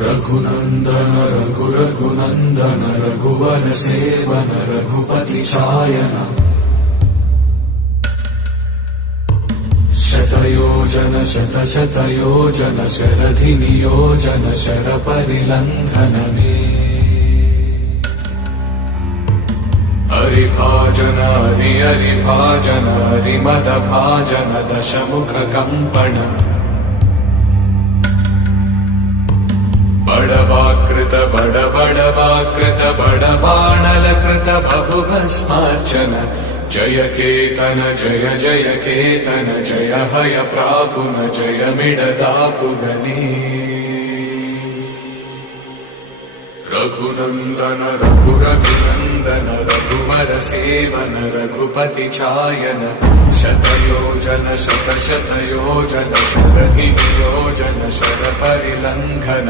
रघुनन्दन रघुनन्दन रघुवर seven Raghupati चायन शतयोजन शतशतयोजन शरधि नियोजन शरपरिलङ्घन मे हरिभाजन हरिभाजन हरिमदभाजन दशमुख कम्पण बड़वाकृत बड़बाणलकृत बहुभस्मार्चन जय केतन जय जय केतन जय हय प्रापुन जय मिडदापुगनी रघुनन्दन रघुनन्दन रघुवर सेवन रघुपति चायन शतयोजन शतशतयोजन शरधि नियोजन शरपरिलङ्घन